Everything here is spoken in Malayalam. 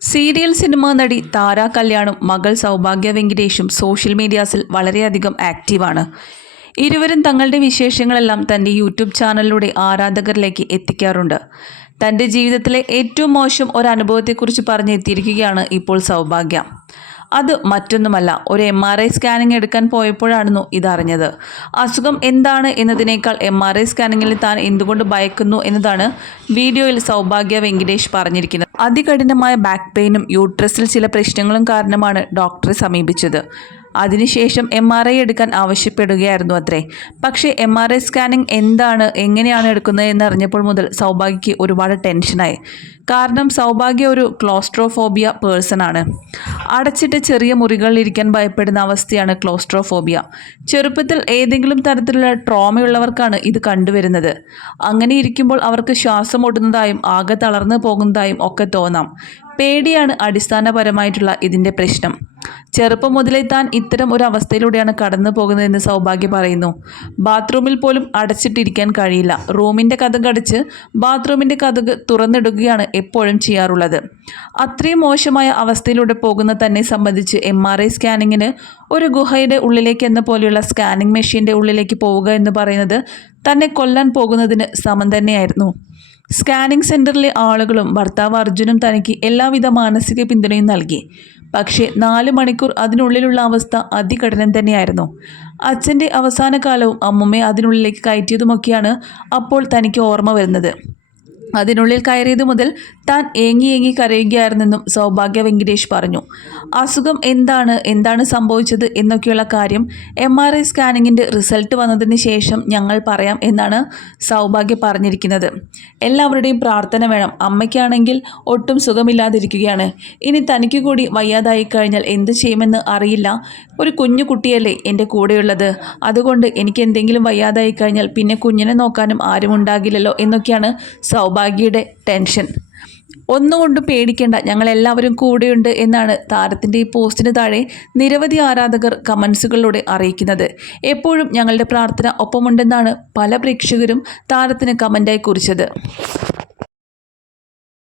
സീരിയൽ സിനിമാ നടി താര കല്യാണും മകൾ സൗഭാഗ്യ വെങ്കിടേഷും സോഷ്യൽ മീഡിയാസിൽ വളരെയധികം ആക്റ്റീവാണ്. ഇരുവരും തങ്ങളുടെ വിശേഷങ്ങളെല്ലാം തന്റെ യൂട്യൂബ് ചാനലിലൂടെ ആരാധകരിലേക്ക് എത്തിക്കാറുണ്ട്. തന്റെ ജീവിതത്തിലെ ഏറ്റവും മോശം ഒരു അനുഭവത്തെക്കുറിച്ച് പറഞ്ഞെത്തിയിരിക്കുകയാണ് ഇപ്പോൾ സൗഭാഗ്യ. അത് മറ്റൊന്നുമല്ല ഒരു എം ആർ ഐ സ്കാനിങ് എടുക്കാൻ പോയപ്പോഴായിരുന്നു ഇതറിഞ്ഞത്. അസുഖം എന്താണ് എന്നതിനേക്കാൾ എം ആർ ഐ സ്കാനിങ്ങിൽ താൻ എന്തുകൊണ്ട് ഭയക്കുന്നു എന്നതാണ് വീഡിയോയിൽ സൗഭാഗ്യ വെങ്കിടേഷ് പറഞ്ഞിരിക്കുന്നത്. അതികഠിനമായ ബാക്ക് പെയിനും യൂട്രസിൽ ചില പ്രശ്നങ്ങളും കാരണമാണ് ഡോക്ടറെ സമീപിച്ചത്. അതിനുശേഷം എം ആർ ഐ എടുക്കാൻ ആവശ്യപ്പെടുകയായിരുന്നു അത്രേ. പക്ഷേ എം ആർ ഐ സ്കാനിങ് എന്താണ് എങ്ങനെയാണ് എടുക്കുന്നത് എന്നറിഞ്ഞപ്പോൾ മുതൽ സൗഭാഗ്യയ്ക്ക് ഒരുപാട് ടെൻഷനായി. കാരണം സൗഭാഗ്യ ഒരു ക്ലോസ്ട്രോഫോബിയ പേഴ്സൺ ആണ്. അടച്ചിട്ട് ചെറിയ മുറികളിൽ ഇരിക്കാൻ ഭയപ്പെടുന്ന അവസ്ഥയാണ് ക്ലോസ്ട്രോഫോബിയ. ചെറുപ്പത്തിൽ ഏതെങ്കിലും തരത്തിലുള്ള ട്രോമയുള്ളവർക്കാണ് ഇത് കണ്ടുവരുന്നത്. അങ്ങനെ ഇരിക്കുമ്പോൾ അവർക്ക് ശ്വാസം ഓടുന്നതായും ആകെ തളർന്നു പോകുന്നതായും ഒക്കെ തോന്നാം. പേടിയാണ് അടിസ്ഥാനപരമായിട്ടുള്ള ഇതിന്റെ പ്രശ്നം. ചെറുപ്പം മുതലേ താൻ ഇത്തരം ഒരു അവസ്ഥയിലൂടെയാണ് കടന്നു പോകുന്നതെന്ന് സൗഭാഗ്യ പറയുന്നു. ബാത്റൂമിൽ പോലും അടച്ചിട്ടിരിക്കാൻ കഴിയില്ല. റൂമിന്റെ കഥക് അടച്ച് ബാത്റൂമിന്റെ കഥക് തുറന്നിടുകയാണ് എപ്പോഴും ചെയ്യാറുള്ളത്. അത്രയും മോശമായ അവസ്ഥയിലൂടെ പോകുന്ന തന്നെ സംബന്ധിച്ച് എം ആർ ഐ സ്കാനിങ്ങിന് ഒരു ഗുഹയുടെ ഉള്ളിലേക്ക് എന്ന പോലെയുള്ള സ്കാനിങ് മെഷീന്റെ ഉള്ളിലേക്ക് പോവുക എന്ന് പറയുന്നത് തന്നെ കൊല്ലാൻ പോകുന്നതിന് സമം തന്നെയായിരുന്നു. സ്കാനിംഗ് സെന്ററിലെ ആളുകളും ഭർത്താവ് അർജുനും തനിക്ക് എല്ലാവിധ മാനസിക പിന്തുണയും നൽകി. പക്ഷേ നാല് മണിക്കൂർ അതിനുള്ളിലുള്ള അവസ്ഥ അതികഠിനം തന്നെയായിരുന്നു. അച്ഛന്റെ അവസാന കാലവും അമ്മുമ്മയെ അതിനുള്ളിലേക്ക് കയറ്റിയതുമൊക്കെയാണ് അപ്പോൾ തനിക്ക് ഓർമ്മ വരുന്നത്. അതിനുള്ളിൽ കയറിയത് മുതൽ താൻ ഏങ്ങി ഏങ്ങി കരയുകയായിരുന്നെന്നും സൗഭാഗ്യ വെങ്കിടേഷ് പറഞ്ഞു. അസുഖം എന്താണ്? എന്താണ് സംഭവിച്ചത്? എന്നൊക്കെയുള്ള കാര്യം എം ആർ ഐ സ്കാനിങ്ങിന്റെ റിസൾട്ട് വന്നതിന് ശേഷം ഞങ്ങൾ പറയാം എന്നാണ് സൗഭാഗ്യ പറഞ്ഞിരിക്കുന്നത്. എല്ലാവരുടെയും പ്രാർത്ഥന വേണം. അമ്മയ്ക്കാണെങ്കിൽ ഒട്ടും സുഖമില്ലാതിരിക്കുകയാണ്. ഇനി തനിക്ക് കൂടി വയ്യാതായി കഴിഞ്ഞാൽ എന്ത് ചെയ്യുമെന്ന് അറിയില്ല. ഒരു കുഞ്ഞു കുട്ടിയല്ലേ എന്റെ കൂടെയുള്ളത്. അതുകൊണ്ട് എനിക്ക് എന്തെങ്കിലും വയ്യാതായി കഴിഞ്ഞാൽ പിന്നെ കുഞ്ഞിനെ നോക്കാനും ആരും ഉണ്ടാകില്ലല്ലോ എന്നൊക്കെയാണ് സൗഭാഗ്യയുടെ ടെൻഷൻ ഒന്നുകൊണ്ടും പേടിക്കേണ്ട ഞങ്ങളെല്ലാവരും കൂടെയുണ്ട് എന്നാണ് താരത്തിന്റെ ഈ പോസ്റ്റിന് താഴെ നിരവധി ആരാധകർ കമൻസുകളിലൂടെ അറിയിക്കുന്നത്. എപ്പോഴും ഞങ്ങളുടെ പ്രാർത്ഥന ഒപ്പമുണ്ടെന്നാണ് പല പ്രേക്ഷകരും താരത്തിന് കമന്റായി കുറിച്ചത്.